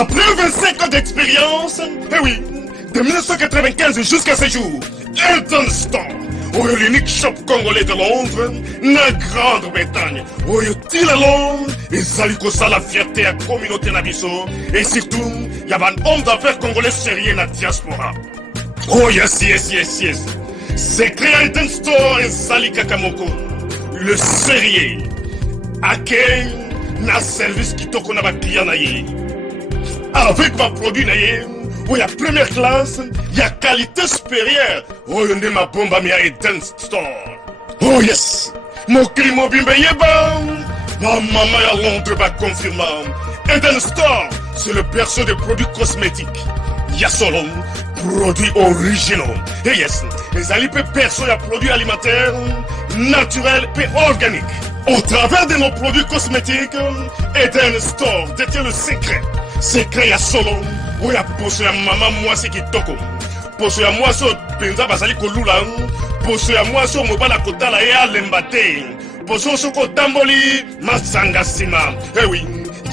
Après 25 ans d'expérience, eh oui, de 1995 jusqu'à ce jour, Elton Store, l'unique shop congolais de Londres, na Grande-Bretagne, il est Londres, et Zaliko ça la fierté à la communauté nabiso, et surtout, il y a un homme d'affaires congolais sérieux dans la diaspora. Oh yes. C'est créé Elton Store et Zalika Kamoko, le sérieux, à quel na service qui toko na ba client na ye. Avec ma produit na ye, il y a première classe, il y a qualité supérieure. Oh, il y a ma bombe à Elton Store. Oh yes, mon climat bimbe yeba. Ma maman à Londres va confirmer. Elton Store, c'est le berceau des produits cosmétiques. Il y a solo produits originaux. Et yes, les alipes perso et produits alimentaires, naturels et organiques. Au travers de nos produits cosmétiques, Elton Store détient le secret. Secret ya solo, où ya poso ya maman moi c'est qui toko. Poso ya moi so penza basali kolula, poso ya moi so mobala kotala ya lembate. Poso so ko tamboli masanga sima. Eh oui,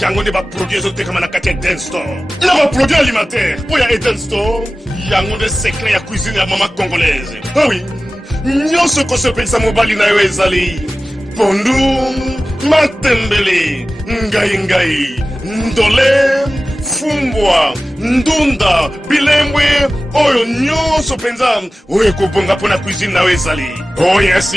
yango ne ba produits ezote kama na kati ya Elton Store. Na ba produits alimentaires, où ya Elton Store, yango de secret ya cuisine ya maman congolaise. Eh oui, nyonso ko so pensa mobali na yo ezali. Pondu, matembele, ngai, ndole, fumbwa, ndunda, bilembwe, oyo nyonso penza, oyo kobonga pona cuisine na ezali. Oh yes.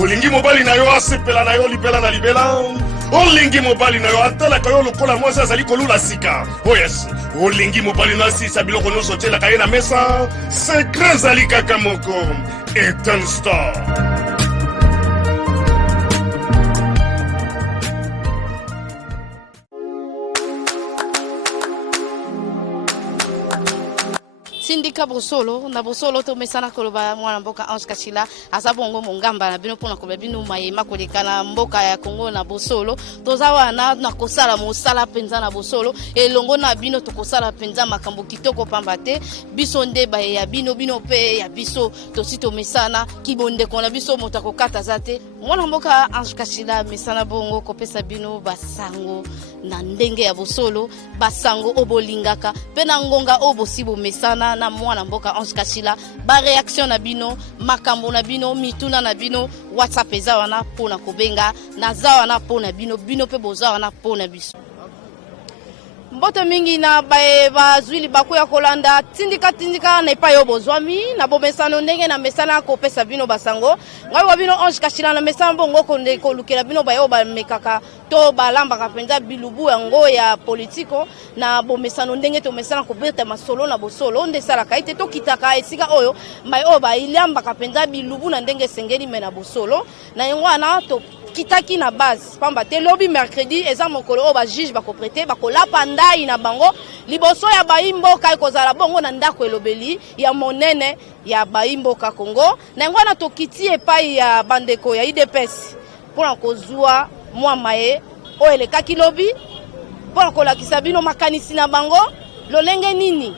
Olingi mobali na yo asepela na yo libela na libela. Olingi mobali na yo atala ka yo lokola mwasi azali kolula sika. Oh yes. Olingi mobali na sisa biloko nyonso tiela ka ye na mesa. Secret zali kaka moko. Elton Store. Sindika Bosolo, na Bosolo to mesana koloba mwana mboka Ange Kachila, azabongo mongamba na bino pona koba bino mayema kolekana mboka ya Kongo na Bosolo, tozawa na kosala mosala penza na Bosolo, elongo na bino to kosala penza makambo kitoko pambate, biso ndeba ya bino pe ya biso to sito mesana kibonde kona biso motako kata zate, mwana mboka Ange Kachila mesana bongo kopesa bino basango na ndenge ya Bosolo, basango obolingaka, pena ngonga obosibo mesana na mwana mboka Ange Kachila, ba réaction na bino, makambo na bino, mituna na bino, WhatsApp eza wana pona kobenga, na za wana pona bino pe boza wana pona biso. Mbote mingi na ba zwili bakuya kolanda tindika na epa yo bozwami na bomesano ndenge na mesana ko pesa bino basango ngai wa bino Ange Kachila na mesana bongo ko lukela bino ba yo ba mekaka to balamba ka penza bilubu yango ya politiko na bomesano ndenge to mesana ko beta masolo na Bosolo nde sala kaite to kitaka esika oyo mai o ba ilamba ka penza bilubu na ndenge sengeli mena Bosolo na yengwana to kitaki na base pamba te lobby mercredi eza mokolo o ba juge ba ko prêter ba ko lapanda ina bango liboso ya baimboka ekozala bongo na ndako elobeli ya monene ya baimboka Kongo na ngwana tokiti epai ya bandeko ya IDPS pona kozua mwa maye o elekaki lobby pona kolakisa bino makanisi na bango lolenge nini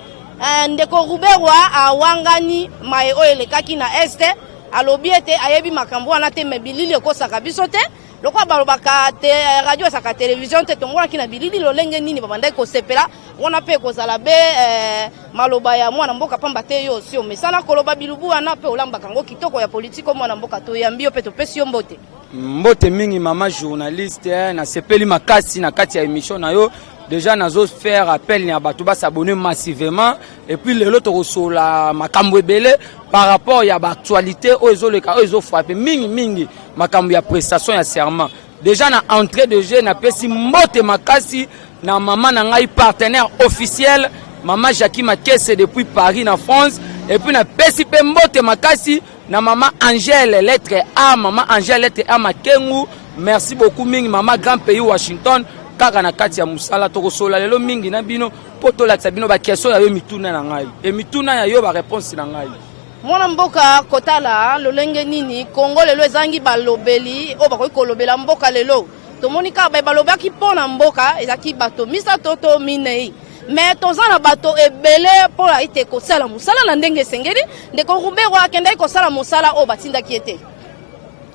ndeko Ruberwa awangani maye o elekaki na este alobi ete ayebi makambo wana te mebilili ekosaka biso te lokwa balobaka te radio esaka television te tongona kina bilili lolenge nini babandaki kosepela wana pe kozala be maloba ya mwana mboka pamba te yo sio mesana koloba bilubu wana pe olambaka ngo kitoko ya politiko mwana mboka to yambi yo pe to pesi yo mbote mingi mama journaliste na sepeli makasi na kati ya émission na yo. Déjà nazo faire appel ni abatu ba s'abonner massivement et puis le lot reçoit la makambo ebele par rapport ya ba actualité ozo le ka ozo frapper mingi makambo ya prestation ya serment. Déjà na entrée de jeu na pesi mbote makasi na maman na ngai partenaire officiel maman Jackie Makese depuis Paris na France et puis na pesi pe mbote makasi na maman Angèle lettre A maman Angèle lettre A Makengu. Merci beaucoup mingi maman grand pays Washington. Kaka na kati ya musala tokosola lelo mingi na bino poto la sabino ba question ya yo mituna na ngai e mituna ya yo ba réponse na ngai mwana mboka kotala lolenge nini Kongo lelo ezangi balobeli o bakoki kolobela mboka lelo tomonika ba balobaki pona mboka ezaki bato misa toto minei mais tozana bato ebele pola ite kosala musala na ndenge sengeli ndeko Ruberwa akendai kosala musala o batinda kiete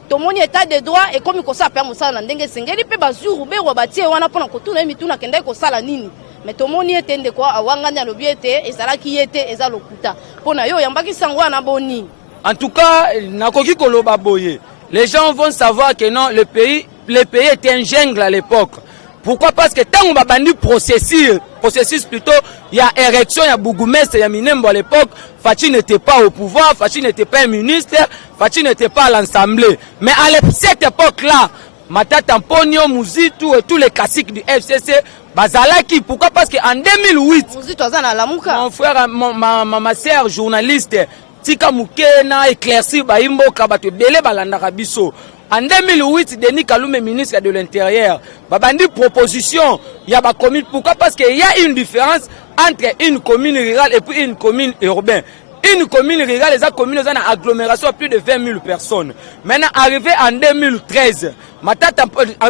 tomoni état de droit et comme ko sa pa musala ndenge sengeli pe bazu Ruberwa batie wana pona kotuna mituna kenda ko sala nini mais tomoni ete ndeko awangani alobi ete ezalaki ete eza lokuta pona yo yambaki sango na boni. En tout cas, nakoki koloba boye. Les gens vont savoir que non, le pays était un jungle à l'époque. Pourquoi? Parce que tant on va banni processus plutôt, il y a érection, il y a Bougoumès, il y a Minembo à l'époque, Fachi n'était pas au pouvoir, Fachi n'était pas un ministre, Fachi n'était pas à l'Assemblée. Mais à cette époque-là, Matata Mponyo, Muzitu et tous les classiques du FCC, Bazalaki, pourquoi? Parce qu'en 2008, mon frère, ma sœur journaliste, Tika Mukena, éclairci, Baimbo, Kabato, Bele, Balandarabiso. En 2008, Denis Kaloum est ministre de l'Intérieur. Babandi proposition, il y a ma commune. Pourquoi? Parce qu'il y a une différence entre une commune rurale et puis une commune urbaine. Une commune rurale, les communes ont une agglomération à plus de 20 000 personnes. Maintenant, arrivé en 2013, Matata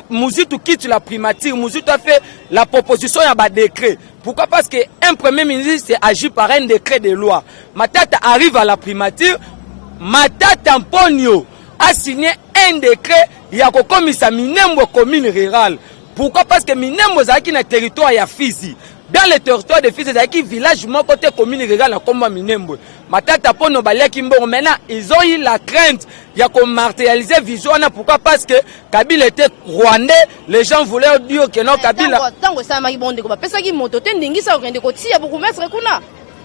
Mouzitou quitte la primature. Mouzitou a fait la proposition à un décret. Pourquoi? Parce qu'un premier ministre agit par un décret de loi. Matata arrive à la primature. Matata Mponyo a signé un décret. Il y a comme ça Minembo commune rurale. Pourquoi? Parce que Minembo est un territoire à Fizi. Dans le territoire de Fizi, il y a un village mon côté commune rurale comme Minembo. Matata Mponyo Baleki Mbongo. Maintenant, ils ont eu la crainte. Il y a comme martyriser vision. Pourquoi? Parce que Kabila était rwandais. Les gens voulaient dire que non, Kabila.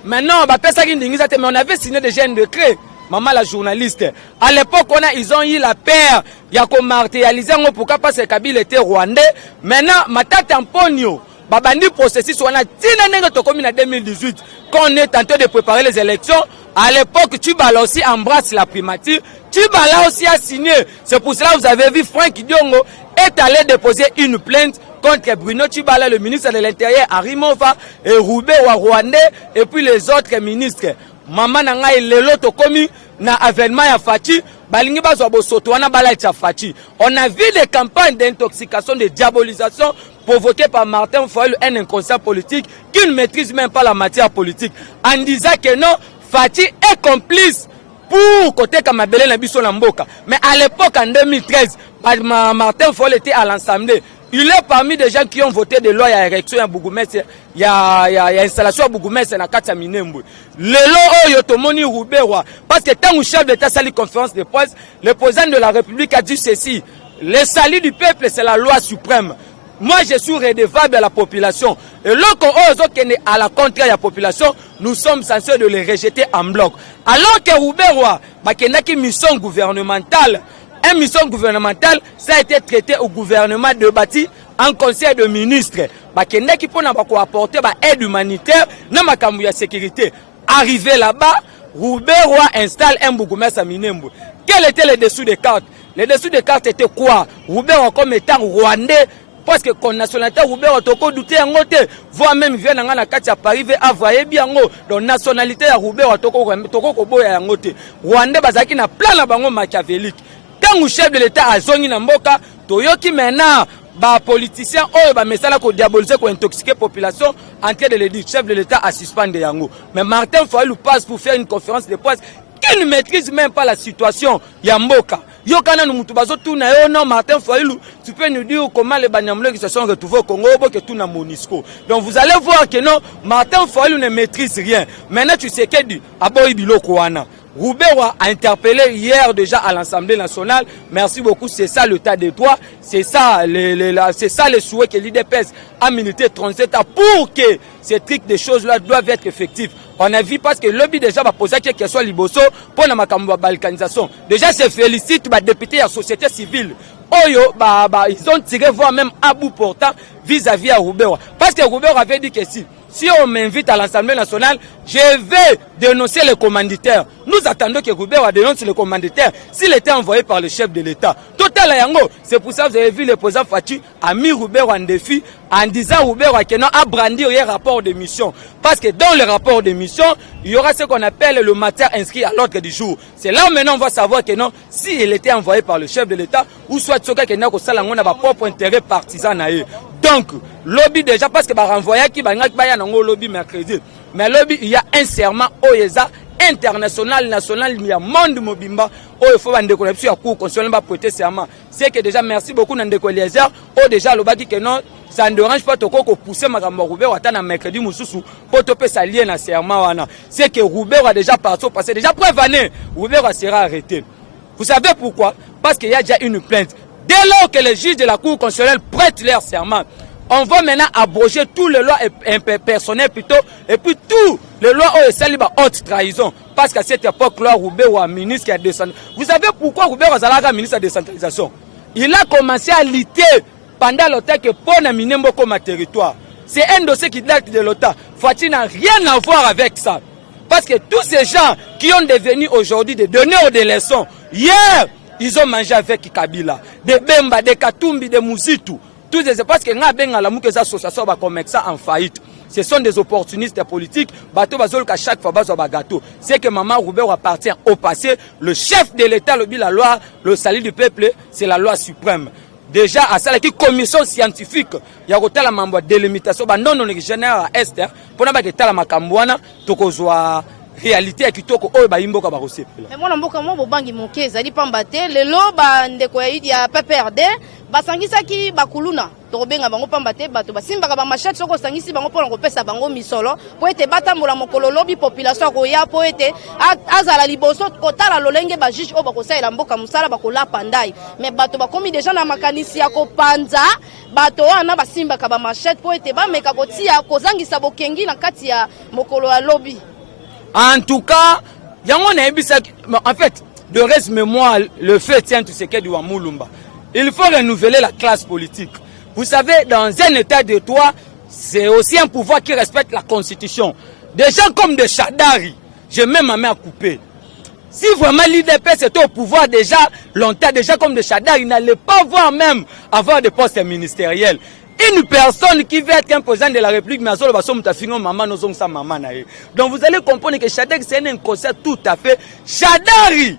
Maintenant, on avait signé déjà un décret. Maman la journaliste. À l'époque, ils ont eu la peur. Il y a comme martyriser. Pourquoi? Parce que Kabila était rwandais. Maintenant, Matata Mponyo. Babandi processus, on a dit en 2018, quand on est tenté de préparer les élections, à l'époque, Tchibala aussi embrasse la primature, Tchibala aussi a signé. C'est pour cela que vous avez vu Franck Diongo est allé déposer une plainte contre Bruno Tchibala, le ministre de l'Intérieur, Arimova, et Roubé ou Rwandais, et puis les autres ministres. Maman n'a eu le lot commis na avènement ya Fachi, balingi bazwa bosoto wana bala ya Fachi. On a vu des campagnes d'intoxication, de diabolisation provoquées par Martin Fayulu, un inconscient politique qui ne maîtrise même pas la matière politique, en disant que non, Fachi est complice pour côté Kamabele na biso na mboka. Mais à l'époque, en 2013, Martin Fayulu était à l'Assemblée. Il est parmi des gens qui ont voté des lois à érection à Bougoumès, il y a installation à Bougoumès na Kata Minembo. Le lot Yotomoni Roubewa, parce que tant que chef d'État sali conférence de presse, le président de la République a dit ceci: le salut du peuple, c'est la loi suprême. Moi, je suis redevable à la population. Et lorsqu'on est à la contraire de la population, nous sommes censés de les rejeter en bloc. Alors que Roubewa, il y a une mission gouvernementale. Une mission gouvernementale, ça a été traité au gouvernement de Bati en conseil de ministres. Qui peut apporter aide humanitaire dans la sécurité. Arrivé là-bas, Roubewa installe un Bougoumès à Minembo. Quel était le dessous des cartes? Le dessous des cartes était quoi? Roubewa comme étant rwandais. Parce que la nationalité Roubewa toko douté en côté, voire même vient dans la carte à Paris à voyer bien ngo. Donc nationalité Roubewa toko koboya en côté. Rwandais bazaki na plan na bango machiavélique. Tant que chef de l'État a zongi na mboka, toyoki maintenant ba politicien oh ba mesala ko diaboliser ko intoxiquer population en train de le dire chef de l'État a suspendre yango. Mais Martin Fayulu passe pour faire une conférence de presse qui ne maîtrise même pas la situation ya mboka. Yo kana no mutu bazo tuna yo non Martin Fayulu, tu peux nous dire comment les Banyamulenge qui se sont retrouvés au Congo que tout na Monisco. Donc vous allez voir que non Martin Fayulu ne maîtrise rien. Maintenant tu sais que dit aboyi biloko wana. Roubewa a interpellé hier déjà à l'Assemblée nationale. Merci beaucoup, c'est ça le tas de droit. C'est ça les souhaits que l'IDPS a milité 37 ans pour que ces trucs de choses-là doivent être effectifs. On a vu parce que le lobby déjà va poser quelque chose liboso pour la makambo balkanisation. Déjà, se félicite les députés de la société civile. Oyo, ils ont tiré voire même à bout portant vis-à-vis à Roubewa. Parce que Roubewa avait dit que si on m'invite à l'Assemblée nationale, je vais dénoncer les commanditaires. Nous attendons que Roubewa dénonce les commanditaires s'il était envoyé par le chef de l'État. Total Yango, c'est pour ça que vous avez vu le président Fachi a mis Roubewa en défi en disant Roubewa qu'il a brandi un rapport de mission. Parce que dans le rapport de mission, il y aura ce qu'on appelle le matière inscrit à l'ordre du jour. C'est là où maintenant on va savoir que non, s'il était envoyé par le chef de l'État, ou soit ce qu'il y a son propre intérêt partisan. Donc, lobby déjà, parce que renvoyer qui va lobby mercredi. Mais lobby, il y a un serment Oyeza international, national, il y a monde mobimba. Oh, il faut bande connexion à cour constitutionnel va prêter serment. C'est que déjà merci beaucoup Nandeko Eliezer. Oh déjà le baki que non, ça ne dérange pas toko ko pousser Makambo Roubert attendre mercredi mususu pour topé s'allier na serment wana. C'est que Roubert a déjà parti au passé, déjà prévenu. Roubert sera arrêté. Vous savez pourquoi? Parce qu'il y a déjà une plainte. Dès lors que les juges de la cour constitutionnelle prêtent leur serment, on va maintenant abroger tous les lois personnelles plutôt, et puis tous les lois où haute trahison. Parce qu'à cette époque, là, Roubert ou un ministre qui a descendu. Vous savez pourquoi Roubert a ministre de décentralisation? Il a commencé à lutter pendant l'OTAN que pour miner comme territoire. C'est un dossier qui date de l'OTAN. Fatih n'a rien à voir avec ça. Parce que tous ces gens qui ont devenu aujourd'hui des donneurs de leçons, hier, ils ont mangé avec Kabila. Des Bemba, des Katumbi, des Mouzitou. Tous ces parce que les associations vont mettre ça en faillite. Ce sont des opportunistes politiques. Bateau bazol qu'à chaque fois bazol gâteau. C'est que Maman Roubert appartient au passé. Le chef de l'État, la loi, le salut du peuple, c'est la loi suprême. Déjà à ça, la commission scientifique, il y a la membre de délimitation. Non, non, général à Est. Pour ne pas que la macambouana, tokozwa réalité ya kitoko oyo bayimboka bakosepela. Mais mwana mboka mo bobangi moke ezali pamba te lelo ba ndeko ya PPRD basangisaki bakuluna tokobenga bango pamba te bato basimbaka ba machete soko sangisi bango pona kopesa bango misolo po ete batambola mokolo lobi population ko ya po ete azala liboso kotala lolenge ba juge o bakosalela mboka musala bakola pandai mais bato bakomi déjà na makanisi ya kopanza bato wana basimbaka ba machete po ete bameka kotia kozangisa bokengi na kati ya mokolo ya lobi. En tout cas, en fait, de reste mémoire, le fait tient tout ce qui est du Wamulumba. Il faut renouveler la classe politique. Vous savez, dans un état de droit, c'est aussi un pouvoir qui respecte la constitution. Des gens comme de Chadari, j'ai même ma main à couper. Si vraiment l'IDPS était au pouvoir déjà longtemps, déjà comme de Chadari, il n'allait pas voir même avoir des postes ministériels. Une personne qui veut être un président de la République, mais donc vous allez comprendre que Chadari, c'est un concept tout à fait. Chadari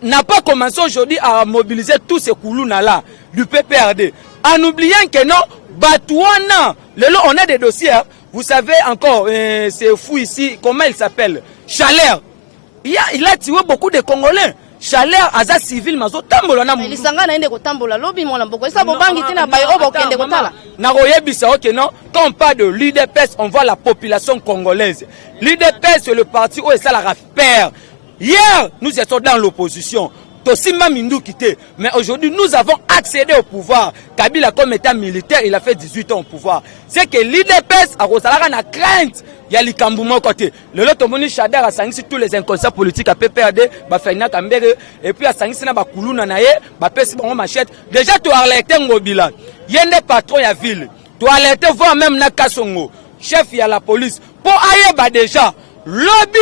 n'a pas commencé aujourd'hui à mobiliser tous ces koulouna-là du PPRD. En oubliant que non, Batouana, on a des dossiers, vous savez encore, c'est fou ici, comment il s'appelle? Chalère. Il a tué beaucoup de Congolais. Chaleur aza civil mazo tambola na mutu. Lisanga na ende ko tambola lobi mwana mboko. Esa bobangi tina bayo obo kende ko tala. Na royebisa ok non. Quand on parle de l'UDPS, on voit la population congolaise. L'UDPS c'est le parti où ça la père. Hier, nous étions dans l'opposition. Tosima Mindou quitté. Mais aujourd'hui, nous avons accédé au pouvoir. Kabila comme état militaire, il a fait 18 ans au pouvoir. C'est que l'IDPS a Rosalara na crainte. Il y a l'Ikamboumo côté. Le lot Tomoni Chadar a sangisi tous les inconscients politiques à PPRD, Bafena Kambere, et puis a sangisi na Bakuluna naye, Bapesi Bango Machette. Déjà, tu as alerté Ngobila. Il y a des patrons à ville. Tu as alerté voir même Nakasongo. Chef, il y a la police. Pour ailleurs, déjà, lobby.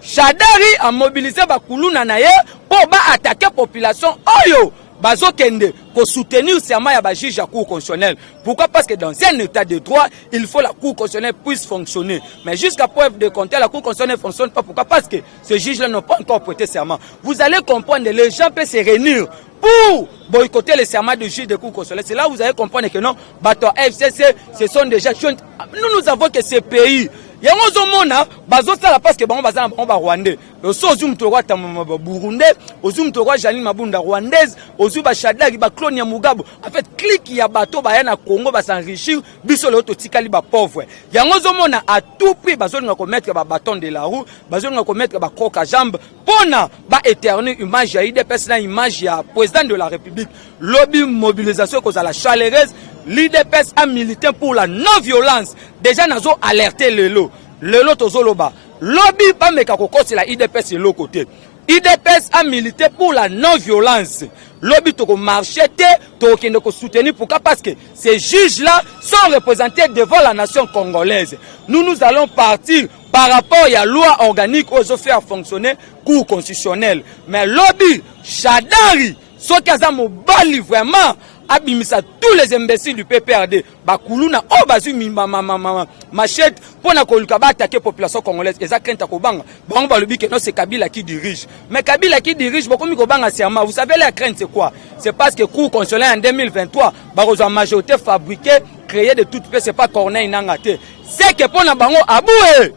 Chadari a mobilisé Bakuluna naye pour attaquer la population. Oyo, bazokende, pour soutenir le serment ya juge à cour constitutionnelle. Pourquoi? Parce que dans un état de droit, il faut que la cour constitutionnelle puisse fonctionner. Mais jusqu'à preuve de compter, la cour constitutionnelle ne fonctionne pas. Pourquoi? Parce que ces juges-là n'ont pas encore prêté serment. Vous allez comprendre, les gens peuvent se réunir pour boycotter les serments de juge de cour constitutionnelle. C'est là où vous allez comprendre que non, bateau FCC, ce sont déjà... Nous avons que ces pays... Yango zomona bazosala parce que bango bazana bango ba rwandais so ozum to rwanda burundais ozum to rwanda Janine Mabunda rwandaise ozu ba Chadari ba clone ya Mugabe en fait clique ya bato ba yana Congo ba s'enrichir biso le to tikali ba pauvre yango zomona à tout prix bazona ko mettre ba bâton de la roue bazona ko mettre ba croc à jambe pona ba éternel image ya IDPS na image ya président de la République lobby mobilisation cause à la chaleureuse. L'IDPS a milité pour la non-violence. Déjà, nous avons alerté le lot. Le lot tozoloba. Lobby pas mekako c'est la IDPS de l'autre côté. IDPS a milité pour la non-violence. Lobby toko marché toko ne ko soutenir pourquoi? Parce que ces juges-là sont représentés devant la nation congolaise. Nous allons partir par rapport à la loi organique aux faire fonctionner cour constitutionnelle. Mais lobby Chadari, ce qui a mobali vraiment abimisa tous les imbéciles du PPRD bakuluna o bazu machette pour na koluka ba attaquer population congolaise ezakenta ko banga bango balobi que non c'est Kabila qui dirige mais Kabila qui dirige beaucoup mi ko banga serment. Vous savez la crainte c'est quoi? C'est parce que cour constitutionnelle en 2023 ba rezo majorité fabriquée créée de toutes pièces. C'est pas Corneille Nangate, c'est que pour na bango aboué.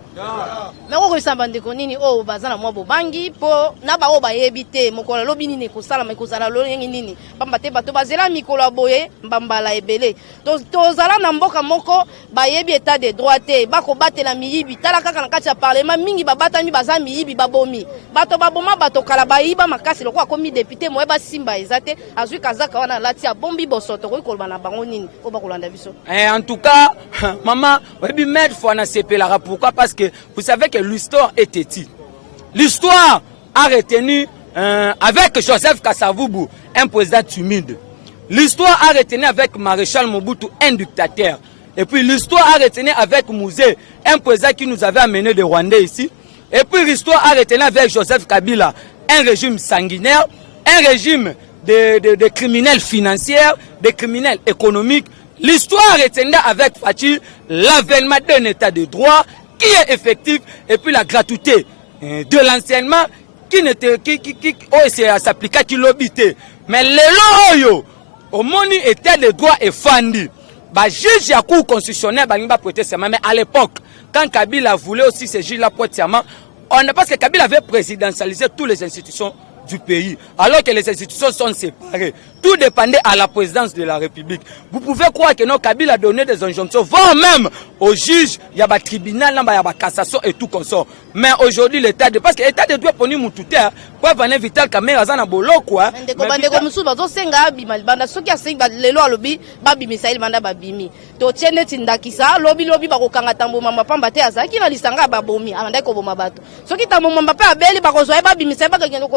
Mais on ressent bandeko nini o bazana mwa bobangi po na ba o ba yebite mokolo lobi nini ko sala mai ko sala lo nini pamba te bato bazela mikolo boye mbambala ebele to zala na mboka moko ba yebi état de droit te ba ko batela miyibi tala kaka na kati ya parlement mingi ba batami baza miyibi babomi bato baboma bato kala bayiba makasi lokwa komi député moye ba simba ezate azui kazaka wana lati ya bombi bosoto ko kolba na bango nini ko ba kolanda biso. En tout cas maman webi mettre fois na sepela pourquoi parce que vous savez que l'histoire est éthique. L'histoire a retenu avec Joseph Kasavubu, un président timide. L'histoire a retenu avec Maréchal Mobutu, un dictateur. Et puis l'histoire a retenu avec Mouzé, un président qui nous avait amené de Rwandais ici. Et puis l'histoire a retenu avec Joseph Kabila, un régime sanguinaire, un régime de criminels financiers, de criminels économiques. L'histoire a retenu avec Fachi l'avènement d'un état de droit qui est effectif, et puis la gratuité de l'enseignement qui s'applique qui l'obité. Mais le loyo, au moni état de droit est fandi. Bah juge à cour constitutionnel bah prêter serment. Mais à l'époque, quand Kabila voulait aussi ce juge là prêter serment, on ne parce que Kabila avait présidentialisé toutes les institutions du pays, alors que les institutions sont séparées. Tout dépendait à la présidence de la République. Vous pouvez croire que non, Kabila a donné des injonctions, voire même aux juges, il y a un tribunal, il y a une cassation et tout comme ça. Mais aujourd'hui, l'État de... Parce que l'État de droit pour nous, tout est, pour venir Vital Kamerhe, ça n'a pas l'eau, quoi. Mais comme nous, nous senga abima, banda soki asenga lelo alobi, babi misail banda babimi. To tiene tindakisa, lobi bako kanga tambo mama pamba te azaki na lisanga babomi, amanda ko boma bato. Soki tambo mama pa abeli bako zoe babi misail bako ngeno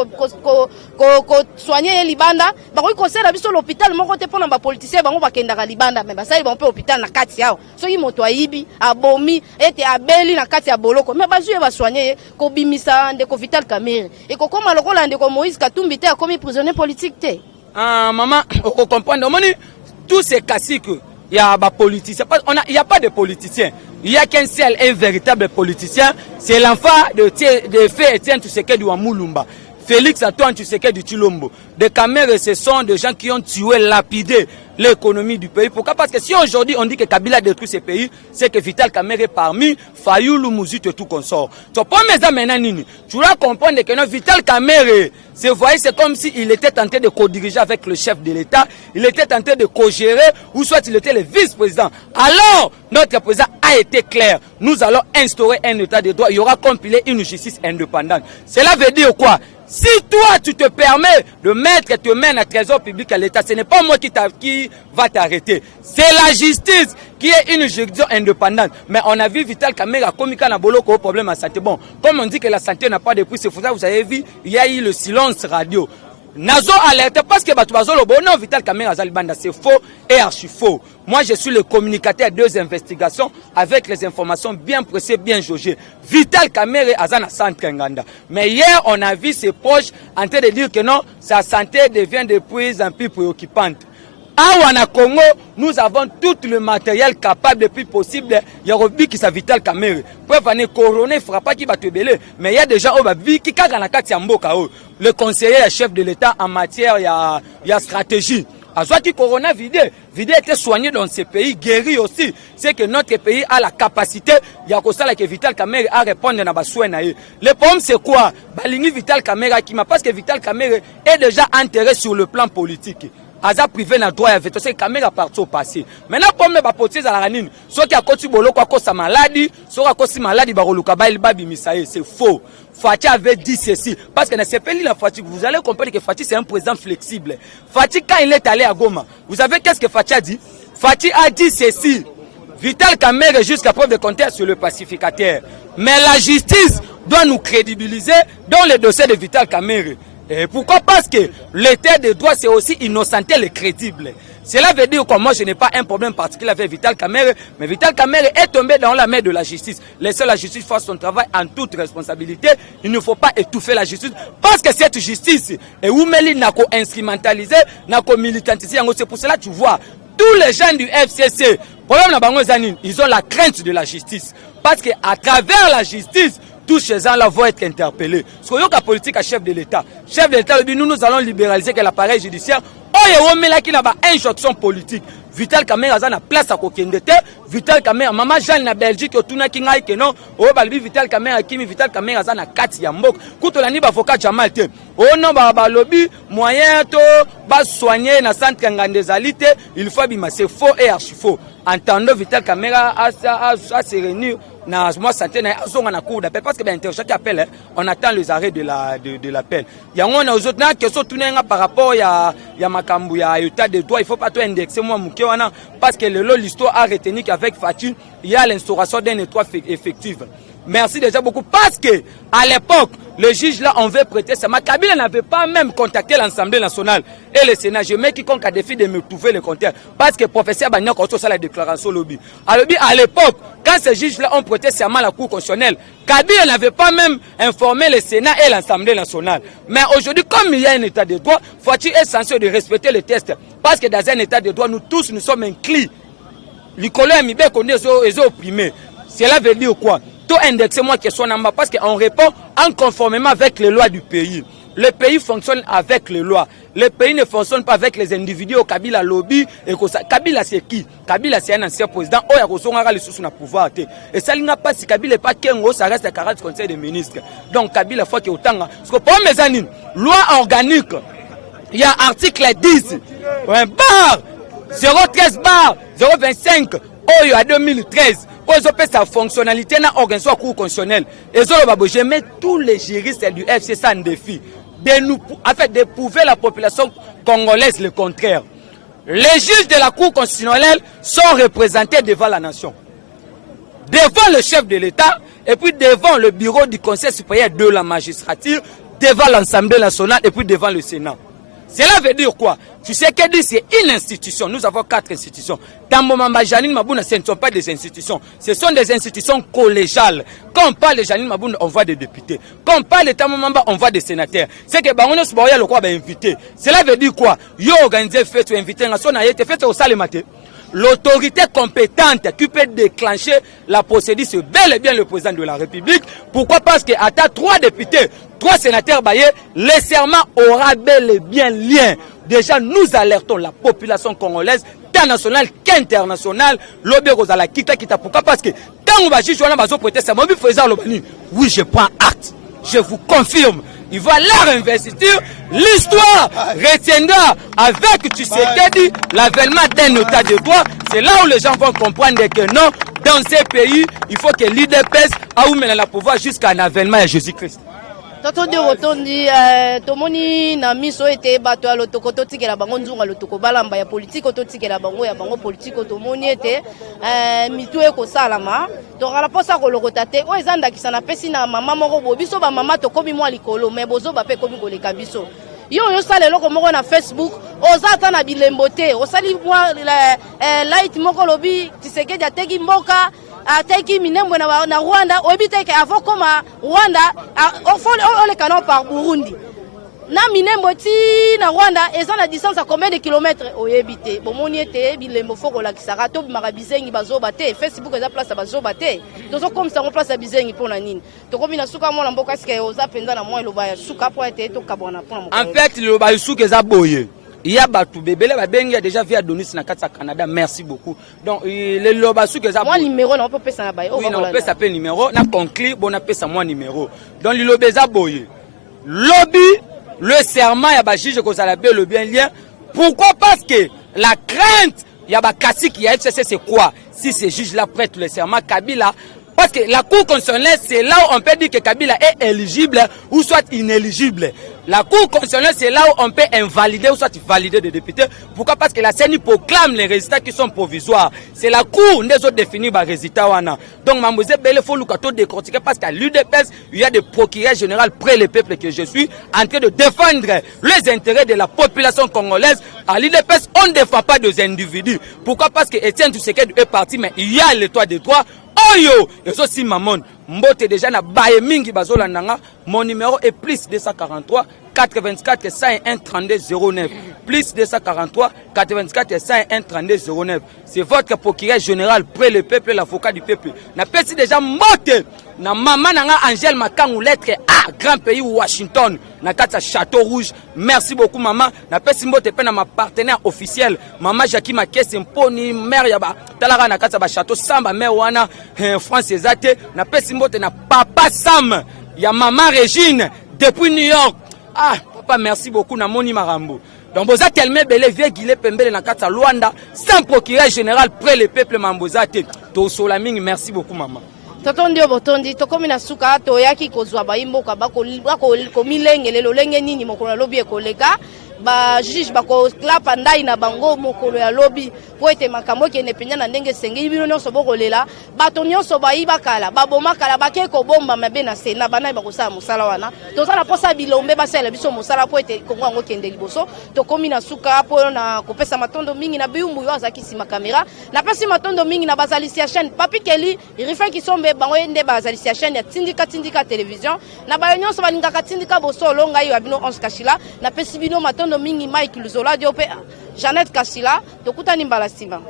ko soigner libanda, bako ko sera biso l'hôpital moko te pona ba politicien bango bakendaka libanda, mais basali bango pe hôpital na kati yao. Soki moto ayibi, abomi, ete abeli na kati ya boloko, mais bazuye ba soigner ko bimisa ndeko Vital Kamerhe. Et ko koma lokola ndeko Moïse Katumbi te a commis prisonnier politique te. Ah maman, on comprend tous ces caciques, il y a des politiciens. Il n'y a pas de politiciens. Il n'y a qu'un seul, un véritable politicien. C'est l'enfant de Fé Etienne Tshisekedi du Mulumba. Félix Antoine Tshisekedi du Chilombo. Des Kamerhe, ce sont des gens qui ont tué, lapidé l'économie du pays. Pourquoi? Parce que si aujourd'hui on dit que Kabila détruit ce pays, c'est que Vital Kamerhe parmi Fayoulou, Mouzit et tout consort. Tu dois comprendre que non, Vital Kamerhe, c'est comme s'il était tenté de co-diriger avec le chef de l'État, il était tenté de co-gérer, ou soit il était le vice-président. Alors, notre président a été clair. Nous allons instaurer un état de droit. Il y aura compilé une justice indépendante. Cela veut dire quoi? Si toi, tu te permets de mettre tes mains à trésor public à l'État, ce n'est pas moi qui va t'arrêter. C'est la justice qui est une juridiction indépendante. Mais on a vu Vital Kamerhe comme quand on a un problème à santé. Bon, comme on dit que la santé n'a pas de prix, c'est pour ça que vous avez vu, il y a eu le silence radio. Nazo alerte parce que non, Vital Kamerhe Azalibanda, c'est faux et archi faux. Moi, je suis le communicateur de deux investigations avec les informations bien précises, bien jaugées. Vital Kamerhe Azana Centre Nganda. Mais hier, on a vu ses proches en train de dire que non, sa santé devient de plus en plus préoccupante. À Wana Congo, nous avons tout le matériel capable le plus possible. Il y a Robi qui s'est Vital Kamerhe. Pour venir couronner, il ne fera pas qui va te belé. Mais il y a des gens qui ont le conseiller chef de l'État en matière, il y a stratégie. À qui corona vidé était soigné dans ce pays, guéri aussi. C'est que notre pays a la capacité, il y a que Vital Kamerhe à répondre à nos soins. Le problème c'est quoi? Balingi Vital Kamerhe qui m'a parce que Vital Kamerhe est déjà enterré sur le plan politique. Aza privé na droit ya veto c'est Kamerhe parti au passé. Maintenant comme ba potiers à la ranine, ceux qui a koti boloko a kosa maladie, ceux qui a kosi maladie ba roluka ba il babi misaye, c'est faux. Fachi avait dit ceci parce que dans ce pays la Fachi, vous allez comprendre que Fachi c'est un président flexible. Fachi quand il est allé à Goma, vous savez qu'est-ce que Fachi a dit? Fachi a dit ceci. Vital Kamerhe jusqu'à preuve de contraire sur le pacificateur. Mais la justice doit nous crédibiliser dans le dossier de Vital Kamerhe. Et pourquoi? Parce que l'état de droit c'est aussi innocenté et crédible. Cela veut dire que moi je n'ai pas un problème particulier avec Vital Kamerhe, mais Vital Kamerhe est tombé dans la main de la justice. Laissez la justice faire son travail en toute responsabilité. Il ne faut pas étouffer la justice parce que cette justice est oumeli n'a qu'à instrumentaliser, n'a qu'à militantiser. C'est pour cela que tu vois tous les gens du FCC, ils ont la crainte de la justice. Parce qu'à travers la justice, tous ces gens-là vont être interpellés. Parce que la politique à chef de l'État. Chef de l'État, nous allons libéraliser l'appareil judiciaire. Oh, mais là, qui n'a pas injonction politique. Vital Kamera a place à Kokendete. Vital Kamera, maman Jeanne na Belgique, tout na kinga que non. Oh, balbi Vital Kamera, Kimi Vital Kamera a kati ya mbok. Kuto la ni ba avocat Jamal te. Oh non, ba lobby, moyen to, ba soigner na centre ngandezalité. Il faut bima, c'est faux et archi faux. Entendons Vital Kamera à se réunir. Moi, santé na cour d'appel parce que ben interjeté appel, on attend les arrêts de l'appel. Il y a on a aux autres qui sont tournés par rapport ya makambu ya état de droit, il faut pas tout indexer moi mukewana parce que l'histoire a retenu qu'avec Fatih, il y a l'instauration d'un état effectif. Merci déjà beaucoup parce que à l'époque, le juge là on veut prêter ça. Kabila n'avait pas même contacté l'Assemblée nationale et le Sénat. Je mets quiconque a défi de me trouver le compteur parce que professeur Bagnac a ça la déclaration lobby. À l'époque, quand ces juges là ont prêté serment à la Cour constitutionnelle, Kabila n'avait pas même informé le Sénat et l'Assemblée nationale. Mais aujourd'hui, comme il y a un état de droit, Fatih est censé de respecter les tests parce que dans un état de droit, nous tous nous sommes inclus. Les collègues MIBE connaissent les opprimés. Cela veut dire quoi? Tout indexer moi question en bas parce qu'on répond en conformément avec les lois du pays. Le pays fonctionne avec les lois. Le pays ne fonctionne pas avec les individus au Kabila lobby et que ça. Kabila c'est qui? Kabila c'est un ancien président. Oh ya kosonga les sous na pouvoir te. Et ça n'a pas si Kabila pas kengo ça reste à 40 conseil des ministres. Donc Kabila faut que autant. Parce que pour mes amis, loi organique. Il y a article 10. Un bar 013 bar 025 oh ya 2013. Pour sa fonctionnalité dans l'organisation cour constitutionnelle. Et je mets tous les juristes du FCC en défi de prouver la population congolaise le contraire. Les juges de la cour constitutionnelle sont représentés devant la nation, devant le chef de l'État et puis devant le bureau du Conseil supérieur de la magistrature, devant l'Assemblée nationale et puis devant le Sénat. Cela veut dire quoi? Tu sais que c'est une institution. Nous avons 4 institutions. Dans Momamba Janine Mabouna, ce ne sont pas des institutions. Ce sont des institutions collégiales. Quand on parle de Janine Mabouna, on voit des députés. Quand on parle de Tamomamba, on voit des sénateurs. C'est que on est le quoi invité. Cela veut dire quoi? Yo organisé fait ou invité en son ayé fait au salemate. L'autorité compétente qui peut déclencher la procédure, c'est bel et bien le président de la République. Pourquoi? Parce qu'à 3 députés, 3 sénateurs baillés, le serment aura bel et bien lien. Déjà, nous alertons la population congolaise, tant nationale qu'internationale. Pourquoi? Parce que tant on va juger, on va prêter serment. Oui, je prends acte. Je vous confirme. Il va leur investiture. L'histoire retiendra avec Tshisekedi l'avènement d'un état de droit. C'est là où les gens vont comprendre que non, dans ces pays, il faut que l'IDPS a ouvert la pouvoir jusqu'à un avènement de Jésus-Christ. Toto de rotondi tomoni na miso ete bato ya lotoko totikela bango nzunga lotoko balamba ya politique totikela bango ya bango politique tomoni ete mitu ekosalama to kala posa kolokota te o ezanda kisana pesi na mama moko bo biso ba mama to komi mwa likolo me bozo ba pe komi koleka biso yo sala eloko moko na Facebook oza ata na bilembo te osali mwa light moko lobi Tshisekedi ateki mboka ateki minembo na Rwanda obiteke avant koma Rwanda on le canon par Burundi na minembo ti na Rwanda eza na distance à combien de kilomètres oyebite bomoni ete bilembo foko la kisaka to marabizengi bazoba te Facebook eza place bazoba te tozo comme ça on place à bizengi pona nini to komi na suka mona mboka sika oza penza na moi loba ya suka po ete to kabona pona en fait le loba suka eza boye. Il y a Batou Bébé, il a déjà vu Adonis na Canada. Merci beaucoup. Donc, le Lobasu que ça. Moi numéro, on peut passer ça. Oui, on peut s'appeler numéro. On a conclu, on a fait ça moi numéro. Donc, le Lobeza Boye. Lobby, le serment, il y a un juge qui a le bien lien. Pourquoi? Parce que la crainte, il y a un cassi qui a FCC, c'est quoi? Si ces juges-là prêtent le serment, Kabila. Parce que la Cour constitutionnelle, c'est là où on peut dire que Kabila est éligible ou soit inéligible. La Cour constitutionnelle, c'est là où on peut invalider ou soit valider des députés. Pourquoi? Parce que la CENI proclame les résultats qui sont provisoires. C'est la Cour qui a défini les résultats. Donc, Mamouze Bele, il faut le décortiquer parce qu'à l'UDPS, il y a des procureurs généraux près le peuple que je suis en train de défendre les intérêts de la population congolaise. À l'UDPS, on ne défend pas des individus. Pourquoi? Parce que Etienne Tshisekedi est parti, mais il y a l'état de droit. Oh yo, et ça si mamon, mbote déjà na baye mingi bazola nanga, mon numéro est plus 243 84 101 32 09 plus 243 84 101 32 09. C'est votre procureur général près le peuple, l'avocat du peuple. Na pesi déjà moté na maman nanga Angèle Makangu lettre A grand pays Washington na kata Château Rouge. Merci beaucoup maman. Na pesi mbote pe na ma partenaire officiel maman Jackie Makese mponi mère ya ba talaka na kata ba Château Samba mère wana France ezate. Na pesi mbote na papa Sam ya maman Régine depuis New York. Ah papa merci beaucoup na moni marambo. Donc vous êtes tellement belé vieux Guilé Pembele na kata Luanda sans procureur général près le peuple mambozate. To solaming merci beaucoup maman. Toto ndio botondi tokomi na suka to yaki kozwa baimbo ka bako komilenge lelo lenge nini mokolo ya lobi ekoleka ba juge bako klapa ndai na bango mokolo ya lobi po ete makambo ke ne penya na ndenge senge bino nyonso bokolela bato nyonso bayiba kala baboma kala bakeko bomba mabe na sena bana bakosala musala wana tozala posa bilombe basala biso musala po ete kongo ngo kende liboso tokomi na suka po na kopesa matondo mingi na biyumbu yo azaki sima kamera na pesi matondo mingi na bazalisi ya chaîne papi keli rifa kisombe bango ende bazalisi ya chaîne ya tindika télévision na ba nyonso balingaka tindika bosolo ngai ya bino 11 kashila na pesi bino matondo mingi Mike Luzola Diopé Jeannette Kashila tokutani mbala sima.